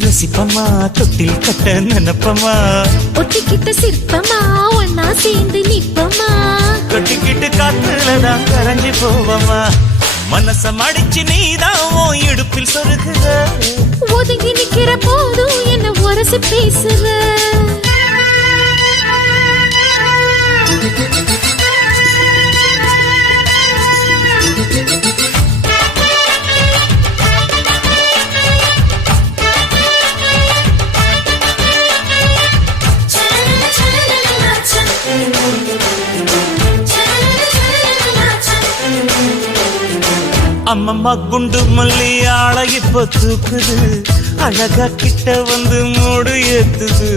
ரசிப்பமா தொட்டில் கட்ட நினைப்பமா ஒட்டிக்கிட்ட சிற்பமா ஒன்னா சேர்ந்து நிப்பமா கொட்டிக்கிட்டு காத்துலதான் கரைஞ்சு போவமா மனச மடிச்சு நீதான் உன் இடுப்பில் சொருகுற ஒதுங்கி நிக்கிற போதும் என்ன உரசி பேசுற அம்மம்மா குண்டு மல்லி ஆள இப்ப தூக்குது அழகா கிட்ட வந்து மூடு ஏத்துது